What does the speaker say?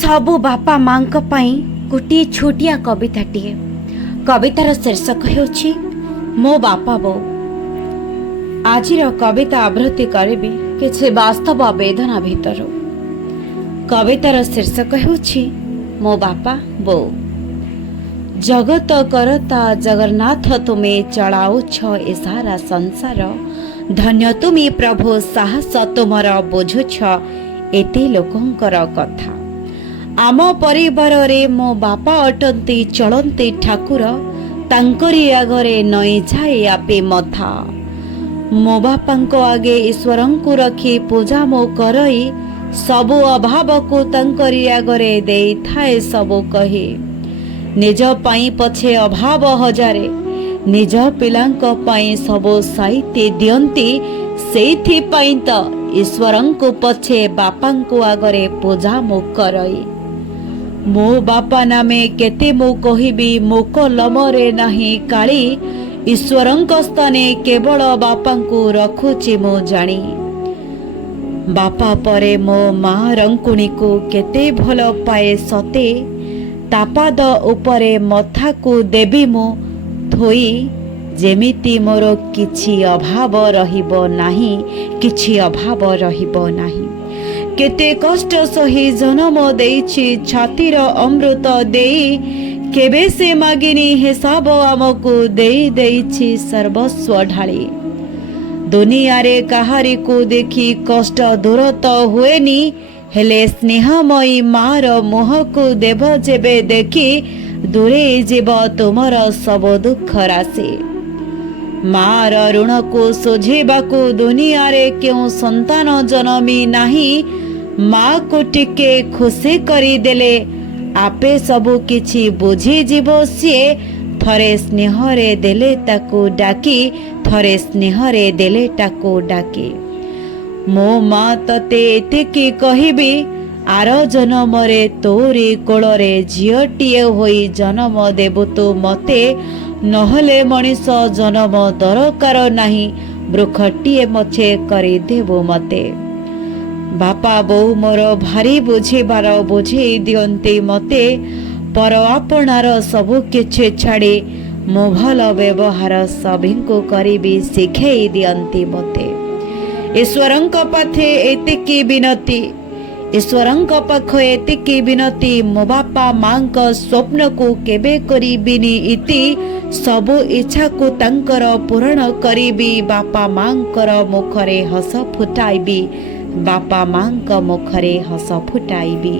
सबु बापा माँ गोटे छोटिया कविताटीए। कवितार शीर्षक ହେଉଛି ମୋ ବାପା ବୋଉ। ଆଜିର କବିତା ଆବୃତ୍ତି କରିବି କିଛି ବାସ୍ତବ ବେଦନା ଭିତରୁ। କବିତାର ଶୀର୍ଷକ ହେଉଛି ମୋ ବାପା ବୋଉ। ଜଗତ କରତା ଜଗନ୍ନାଥ ତୁମେ ଚଳାଉଛ ଏ ସାରା ସଂସାର। ଧନ୍ୟ ତୁମେ ପ୍ରଭୁ ସାହସ ତୁମର ବୁଝୁଛ ଏତେ ଲୋକଙ୍କର କଥା। ଆମ ପରିବାରରେ ମୋ ବାପା ଅଟନ୍ତି ଚଳନ୍ତି ଠାକୁର। ତାଙ୍କରି ଆଗରେ ନଇଁଯାଏ ଆପେ ମଥା। ମୋ ବାପାଙ୍କ ଆଗେ ଈଶ୍ୱରଙ୍କୁ ରଖି ପୂଜା ମୋ କରଇ। ସବୁ ଅଭାବକୁ ତାଙ୍କରି ଆଗରେ ଦେଇଥାଏ ସବୁ କହି। ନିଜ ପାଇଁ ପଛେ ଅଭାବ ହଜାରେ, ନିଜ ପିଲାଙ୍କ ପାଇଁ ସବୁ ସାଇତି ଦିଅନ୍ତି। ସେଇଥିପାଇଁ ତ ଈଶ୍ୱରଙ୍କୁ ପଛେ ବାପାଙ୍କୁ ଆଗରେ ପୂଜା ମୁଁ କରଇ। ମୋ ବାପା ନାମେ କେତେ ମୁଁ କହିବି, ମୋ କଲମରେ ନାହିଁ କାଳି। ଈଶ୍ୱରଙ୍କ ସ୍ଥାନେ କେବଳ ବାପାଙ୍କୁ ରଖୁଛି ମୁଁ ଜାଣି। ବାପା ପରେ ମୋ ମା ରଙ୍କୁଣୀକୁ କେତେ ଭଲ ପାଏ ସତେ। ତା ପାଦ ଉପରେ ମଥାକୁ ଦେବି ମୁଁ ଥୋଇ। ଯେମିତି ମୋର କିଛି ଅଭାବ ରହିବ ନାହିଁ, କିଛି ଅଭାବ ରହିବ ନାହିଁ। କେତେ କଷ୍ଟ ସହି ଜନ୍ମ ଦେଇଛି ଛାତିର ଅମୃତ ଦେଇ। କେବେ ସେ ମାଗିନି ହିସାବ ଆମକୁ ଦେଇ ଦେଇଛି ସର୍ବସ୍ୱ ଢାଳି। ଦୁନିଆରେ କାହାରିକୁ ଦେଖି କଷ୍ଟ ଦୂର ତ ହୁଏନି, ହେଲେ ସ୍ନେହମୟୀ ମାର ମୁହଁକୁ ଦେବ ଯେବେ ଦେଖି। ଦୂରେଇ ଯିବ ତୁମର ସବୁ ଦୁଃଖ ରାଶି। ମାର ଋଣକୁ ଶୁଝିବାକୁ ଦୁନିଆରେ କେଉଁ ସନ୍ତାନ ଜନମି ନାହିଁ। ମାକୁ ଟିକେ ଖୁସି କରିଦେଲେ ଆପେ ସବୁ କିଛି ବୁଝିଯିବ ସିଏ। ଥରେ ସ୍ନେହରେ ଦେଲେ ତାକୁ ଡାକି, ଥରେ ସ୍ନେହରେ ଦେଲେ ତାକୁ ଡାକି। ମୋ ମା ତତେ ଏତିକି କହିବି, ଆର ଜନମରେ ତୋରି କୋଳରେ ଝିଅଟିଏ ହୋଇ ଜନ୍ମ ଦେବୁ ତୁ ମତେ। ନହେଲେ ମଣିଷ ଜନ୍ମ ଦରକାର ନାହିଁ, ବୃକ୍ଷଟିଏ ମଛେ କରିଦେବୁ ମତେ। ବାପା ବୋଉ ମୋର ଭାରି ବୁଝିବାର ବୁଝେଇ ଦିଅନ୍ତି ମତେ। ପର ଆପଣାର ସବୁ କିଛି ଛାଡ଼ି ମୁଁ ଭଲ ବ୍ୟବହାର ସଭିଙ୍କୁ କରିବି ଶିଖେଇ ଦିଅନ୍ତି ମୋତେ। ଈଶ୍ୱରଙ୍କ ପାଖେ ଏତିକି ବିନତି, ଈଶ୍ୱରଙ୍କ ପାଖ ଏତିକି ବିନତି। ମୋ ବାପା ମାଙ୍କ ସ୍ୱପ୍ନକୁ କେବେ କରିବିନି ଇତି। ସବୁ ଇଚ୍ଛାକୁ ତାଙ୍କର ପୂରଣ କରିବି। ବାପା ମାଙ୍କର ମୁଖରେ ହସ ଫୁଟାଇବି, ବାପା ମାଙ୍କ ମୁଖରେ ହସ ଫୁଟାଇବି।